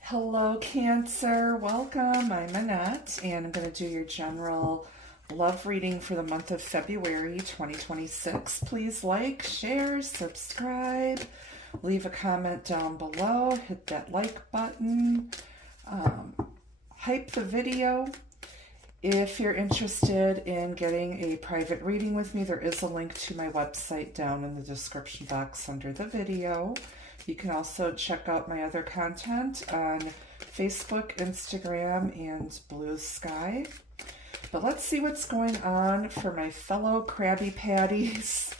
Hello, Cancer. Welcome. I'm Annette, and I'm going to do your general love reading for the month of February 2026. Please like, share, subscribe, leave a comment down below, hit that like button, hype the video. If you're interested in getting a private reading with me, there is a link to my website down in the description box under the video. You can also check out my other content on Facebook, Instagram, and Blue Sky. But let's see what's going on for my fellow Krabby Patties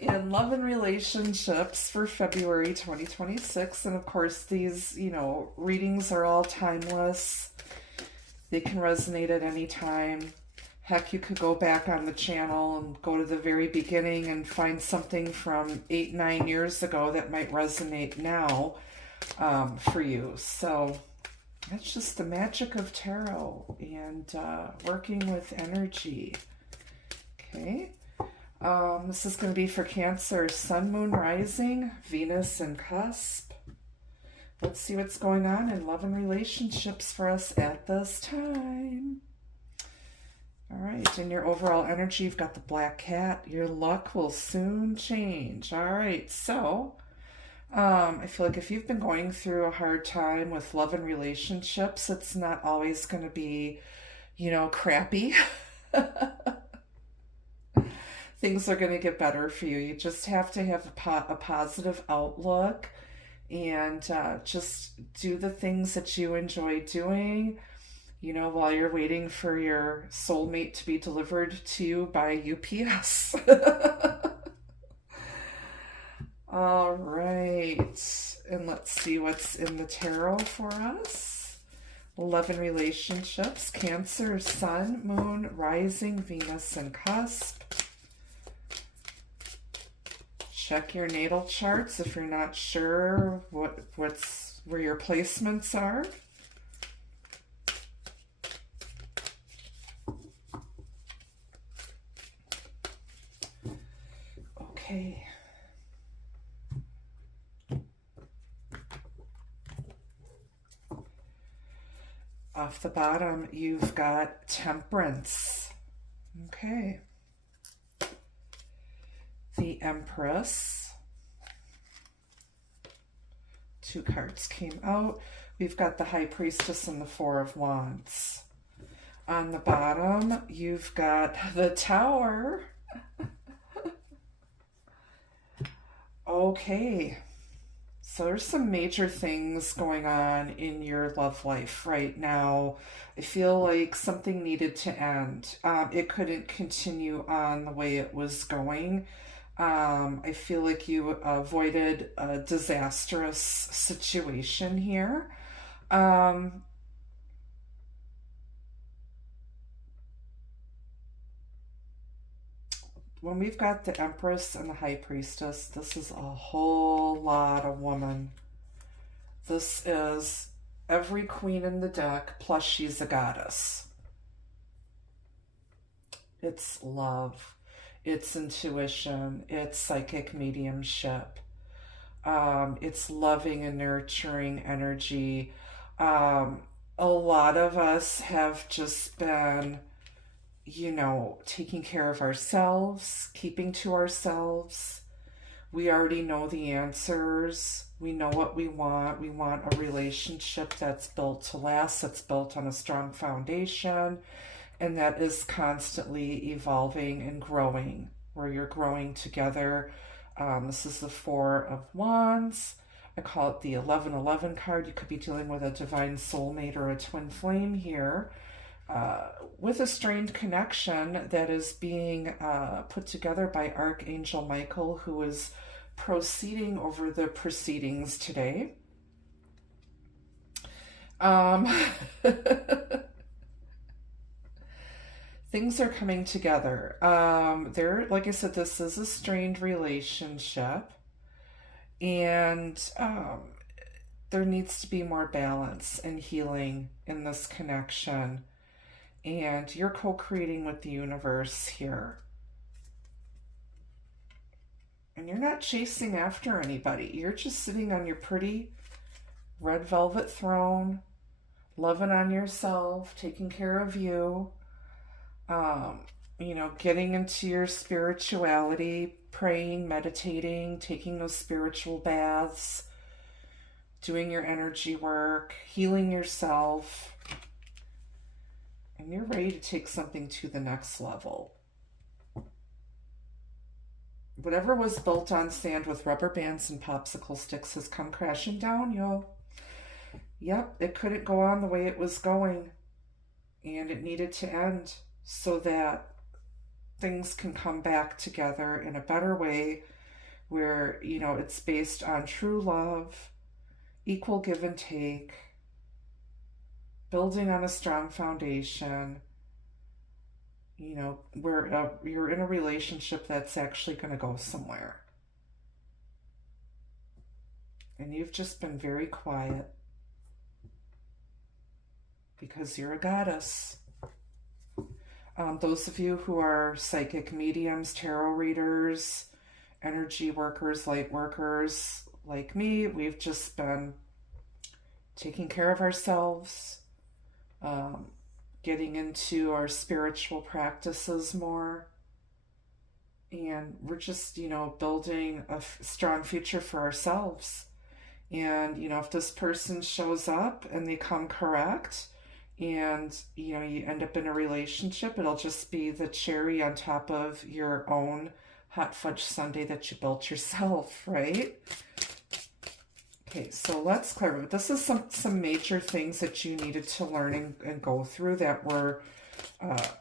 in love and relationships for February 2026. And of course, these, readings are all timeless. They can resonate at any time. Heck, you could go back on the channel and go to the very beginning and find something from 8-9 years ago that might resonate now for you. So that's just the magic of tarot and working with energy. Okay. This is going to be for Cancer, Sun, Moon, Rising, Venus, and Cusp. Let's see what's going on in love and relationships for us at this time. All right, in your overall energy, you've got the Black Cat. Your luck will soon change. All right, so I feel like if you've been going through a hard time with love and relationships, it's not always going to be, crappy. Things are going to get better for you. You just have to have a positive outlook and just do the things that you enjoy doing. While you're waiting for your soulmate to be delivered to you by UPS. All right. And let's see what's in the tarot for us. Love and relationships. Cancer, Sun, Moon, Rising, Venus, and Cusp. Check your natal charts if you're not sure where your placements are. Okay. Off the bottom, you've got Temperance. Okay. The Empress. 2 cards came out. We've got the High Priestess and the 4 of Wands. On the bottom, you've got the Tower. Okay, so there's some major things going on in your love life right now. I feel like something needed to end. It couldn't continue on the way it was going. I feel like you avoided a disastrous situation here. When we've got the Empress and the High Priestess, this is a whole lot of woman. This is every queen in the deck, plus she's a goddess. It's love. It's intuition. It's psychic mediumship. It's loving and nurturing energy. A lot of us have just been taking care of ourselves, keeping to ourselves. We already know the answers. We know what we want. We want a relationship that's built to last, that's built on a strong foundation, and that is constantly evolving and growing, where you're growing together. This is the 4 of Wands. I call it the 1111 card. You could be dealing with a divine soulmate or a twin flame here. With a strained connection that is being put together by Archangel Michael, who is proceeding over the proceedings today. Things are coming together. Like I said, this is a strained relationship, and there needs to be more balance and healing in this connection. And you're co-creating with the universe here. And you're not chasing after anybody. You're just sitting on your pretty red velvet throne, loving on yourself, taking care of you, getting into your spirituality, praying, meditating, taking those spiritual baths, doing your energy work, healing yourself, and you're ready to take something to the next level. Whatever was built on sand with rubber bands and popsicle sticks has come crashing down, yo. Yep, it couldn't go on the way it was going, and it needed to end so that things can come back together in a better way where, it's based on true love, equal give and take, building on a strong foundation, where you're in a relationship that's actually going to go somewhere. And you've just been very quiet because you're a goddess. Those of you who are psychic mediums, tarot readers, energy workers, light workers like me, we've just been taking care of ourselves, getting into our spiritual practices more. And we're just, building a strong future for ourselves. And, if this person shows up and they come correct and, you end up in a relationship, it'll just be the cherry on top of your own hot fudge sundae that you built yourself, right? Okay, so let's clarify. This is some major things that you needed to learn and go through that were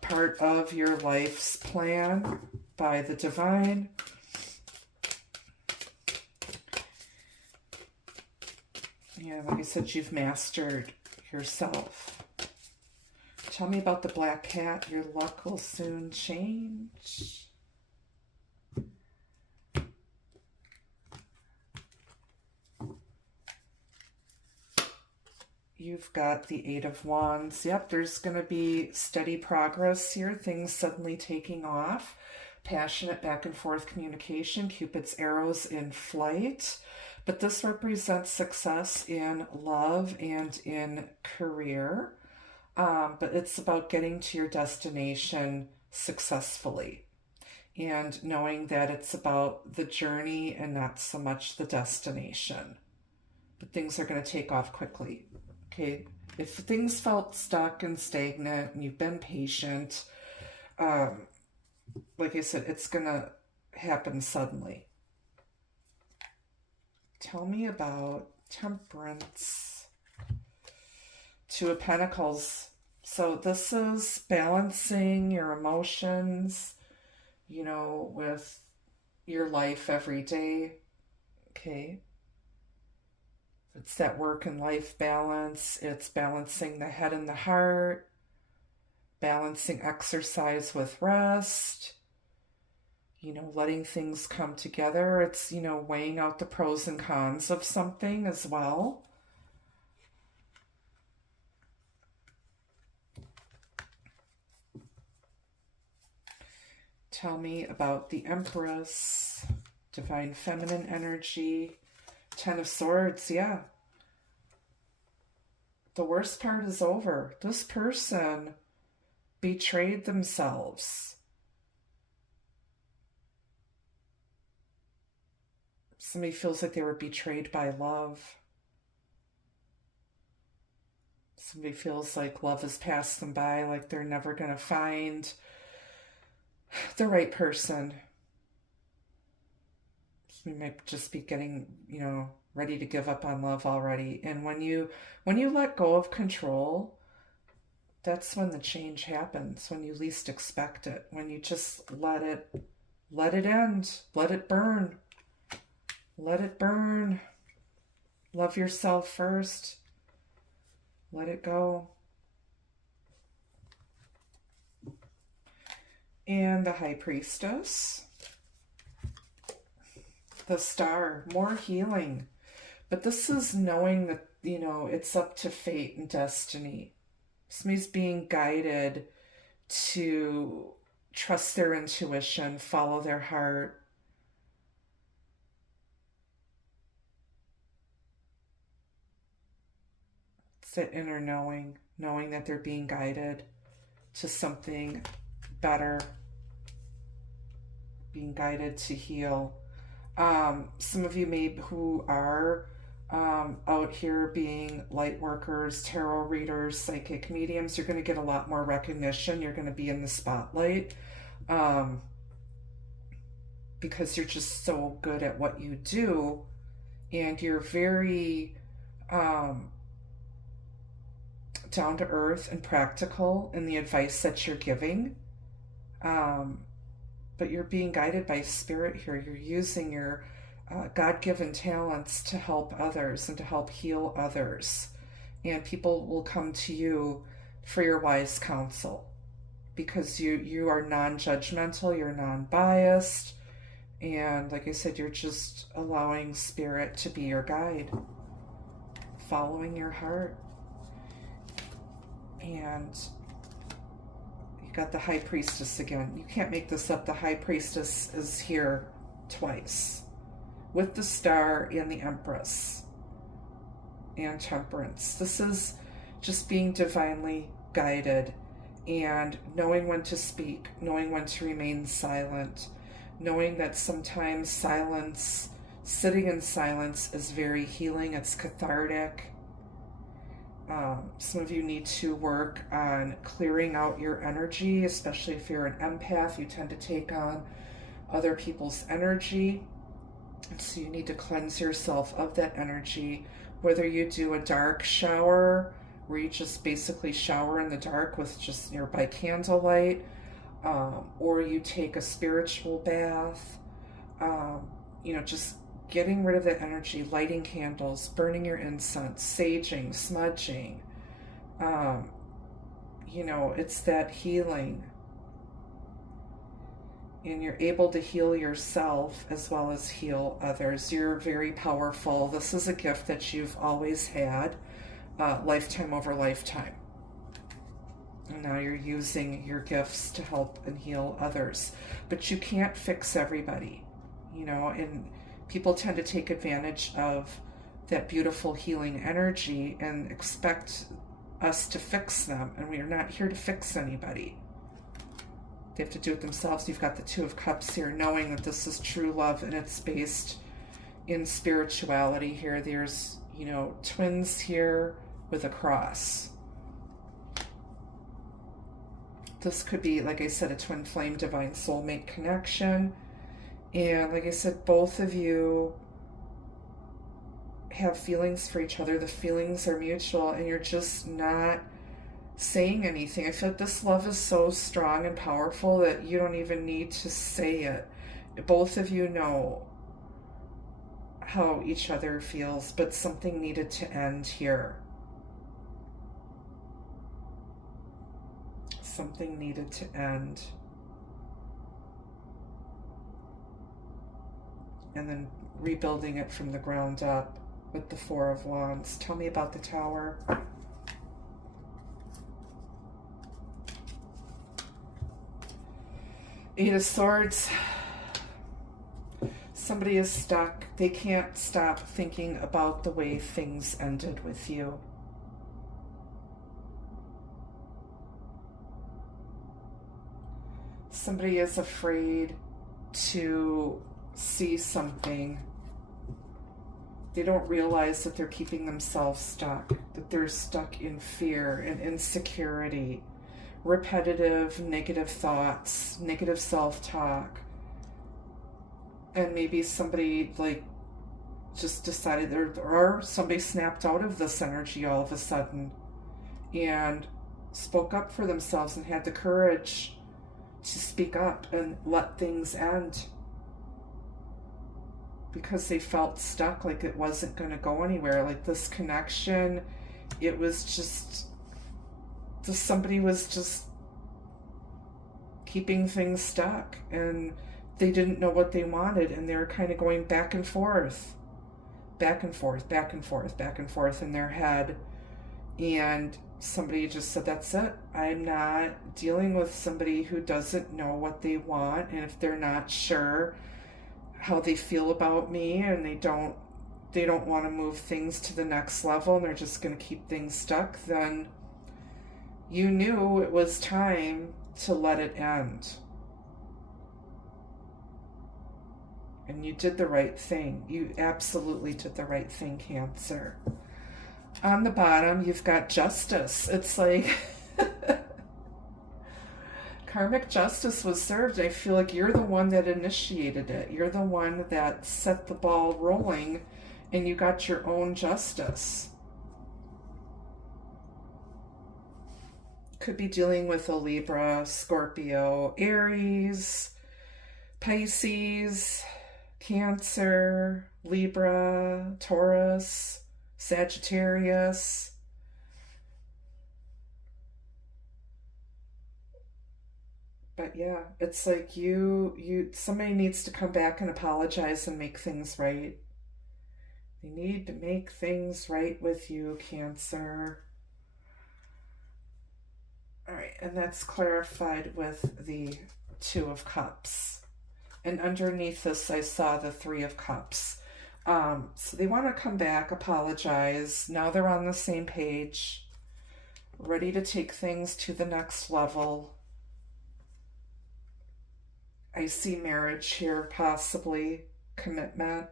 part of your life's plan by the divine. Yeah, like I said, you've mastered yourself. Tell me about the black cat. Your luck will soon change. You've got the Eight of Wands. Yep, there's going to be steady progress here. Things suddenly taking off. Passionate back and forth communication. Cupid's arrows in flight. But this represents success in love and in career. But it's about getting to your destination successfully. And knowing that it's about the journey and not so much the destination. But things are going to take off quickly. Okay, if things felt stuck and stagnant and you've been patient, like I said, it's going to happen suddenly. Tell me about Temperance. Two of Pentacles. So this is balancing your emotions, with your life every day. Okay. It's that work and life balance. It's balancing the head and the heart, balancing exercise with rest, letting things come together. It's, weighing out the pros and cons of something as well. Tell me about the Empress, divine feminine energy. Ten of Swords, yeah. The worst part is over. This person betrayed themselves. Somebody feels like they were betrayed by love. Somebody feels like love has passed them by, like they're never going to find the right person. We might just be getting, ready to give up on love already. And when you let go of control, that's when the change happens, when you least expect it. When you just let it end, let it burn. Let it burn. Love yourself first. Let it go. And the High Priestess. The Star, more healing. But this is knowing that, it's up to fate and destiny. Somebody's being guided to trust their intuition, follow their heart, that inner knowing that they're being guided to something better, being guided to heal. Some of you who are out here being light workers, tarot readers, psychic mediums, you're going to get a lot more recognition. You're going to be in the spotlight because you're just so good at what you do, and you're very down to earth and practical in the advice that you're giving. But you're being guided by spirit here. You're using your God-given talents to help others and to help heal others. And people will come to you for your wise counsel because you are non-judgmental, you're non-biased, and like I said, you're just allowing spirit to be your guide, following your heart. And got the High Priestess again. You can't make this up. The High Priestess is here twice with the Star and the Empress and Temperance. This is just being divinely guided and knowing when to speak, knowing when to remain silent, knowing that sometimes silence, sitting in silence is very healing. It's cathartic. Some of you need to work on clearing out your energy, especially if you're an empath. You tend to take on other people's energy. And so you need to cleanse yourself of that energy, whether you do a dark shower, where you just basically shower in the dark with just by candlelight, or you take a spiritual bath, just getting rid of that energy, lighting candles, burning your incense, saging, smudging. It's that healing. And you're able to heal yourself as well as heal others. You're very powerful. This is a gift that you've always had, lifetime over lifetime. And now you're using your gifts to help and heal others. But you can't fix everybody, and people tend to take advantage of that beautiful healing energy and expect us to fix them, and we are not here to fix anybody. They have to do it themselves. You've got the Two of Cups here, knowing that this is true love and it's based in spirituality here. There's, twins here with a cross. This could be, like I said, a twin flame divine soulmate connection. And like I said, both of you have feelings for each other. The feelings are mutual, and you're just not saying anything. I feel like this love is so strong and powerful that you don't even need to say it. Both of you know how each other feels, but something needed to end here. Something needed to end. And then rebuilding it from the ground up with the Four of Wands. Tell me about the Tower. Eight of Swords. Somebody is stuck. They can't stop thinking about the way things ended with you. Somebody is afraid to see something. They don't realize that they're keeping themselves stuck, that they're stuck in fear and insecurity, repetitive negative thoughts, negative self-talk. And maybe somebody just decided, or somebody snapped out of this energy all of a sudden and spoke up for themselves and had the courage to speak up and let things end. Because they felt stuck, like it wasn't going to go anywhere. Like this connection, it was just, somebody was just keeping things stuck, and they didn't know what they wanted, and they were kind of going back and forth, back and forth, back and forth, back and forth in their head. And somebody just said, that's it. I'm not dealing with somebody who doesn't know what they want, and if they're not sure how they feel about me, and they they don't want to move things to the next level and they're just going to keep things stuck, then you knew it was time to let it end. And you did the right thing. You absolutely did the right thing, Cancer. On the bottom, you've got justice. It's like karmic justice was served. I feel like you're the one that initiated it. You're the one that set the ball rolling, and you got your own justice. Could be dealing with a Libra, Scorpio, Aries, Pisces, Cancer, Libra, Taurus, Sagittarius. But yeah, it's like somebody needs to come back and apologize and make things right. They need to make things right with you, Cancer. All right, and that's clarified with the Two of Cups. And underneath this, I saw the Three of Cups. So they want to come back, apologize. Now they're on the same page, ready to take things to the next level. I see marriage here, possibly commitment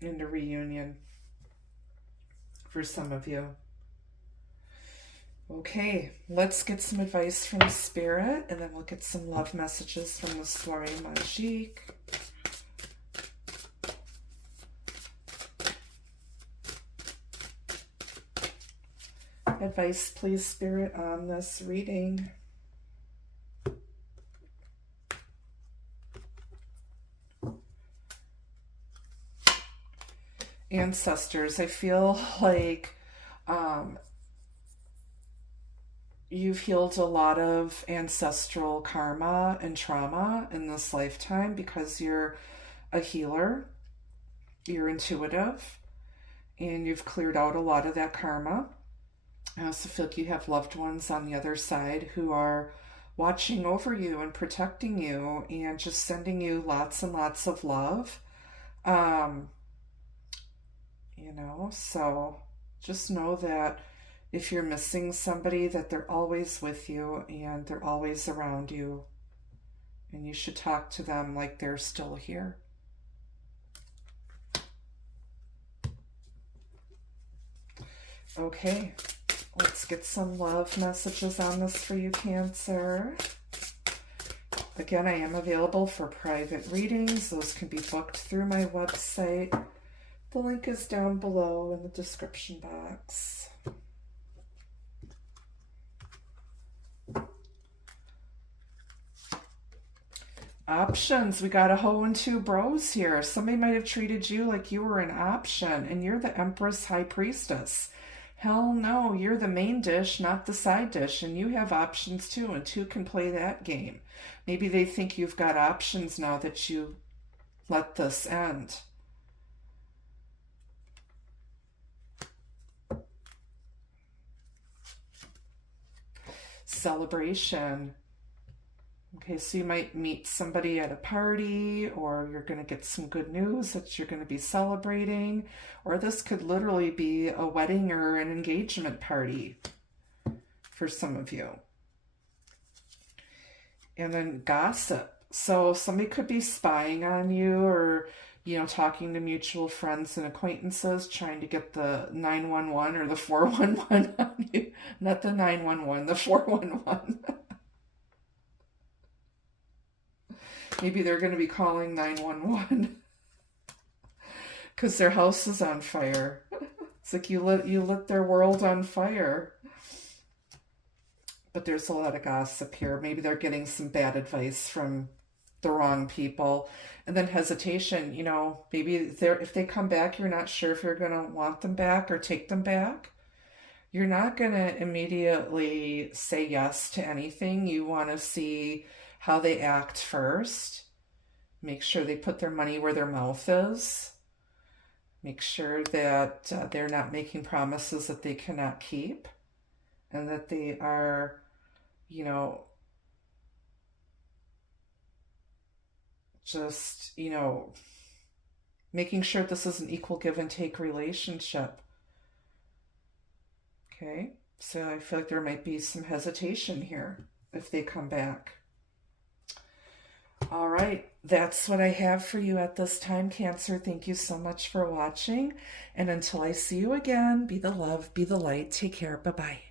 and a reunion for some of you. Okay, let's get some advice from Spirit, and then we'll get some love messages from the Soiree Magique. Advice, please, Spirit, on this reading. Ancestors, I feel like you've healed a lot of ancestral karma and trauma in this lifetime because you're a healer, you're intuitive, and you've cleared out a lot of that karma. I also feel like you have loved ones on the other side who are watching over you and protecting you and just sending you lots and lots of love. So just know that if you're missing somebody, that they're always with you and they're always around you. And you should talk to them like they're still here. Okay, let's get some love messages on this for you, Cancer. Again, I am available for private readings. Those can be booked through my website. The link is down below in the description box. Options. We got a hoe and two bros here. Somebody might have treated you like you were an option, and you're the Empress High Priestess. Hell no, you're the main dish, not the side dish, and you have options too, and two can play that game. Maybe they think you've got options now that you let this end. Celebration. Okay, so you might meet somebody at a party, or you're going to get some good news that you're going to be celebrating, or this could literally be a wedding or an engagement party for some of you. And then gossip. So somebody could be spying on you, or talking to mutual friends and acquaintances, trying to get the 911 or the 411 on you. Not the 911, the 411. Maybe they're going to be calling 911 because their house is on fire. It's like you lit their world on fire. But there's a lot of gossip here. Maybe they're getting some bad advice from the wrong people. And then hesitation, maybe if they come back, you're not sure if you're going to want them back or take them back. You're not going to immediately say yes to anything. You want to see how they act first. Make sure they put their money where their mouth is. Make sure that they're not making promises that they cannot keep, and that they are, just, Making sure this is an equal give and take relationship. Okay, so I feel like there might be some hesitation here if they come back. All right, that's what I have for you at this time, Cancer. Thank you so much for watching. And until I see you again, be the love, be the light. Take care. Bye-bye.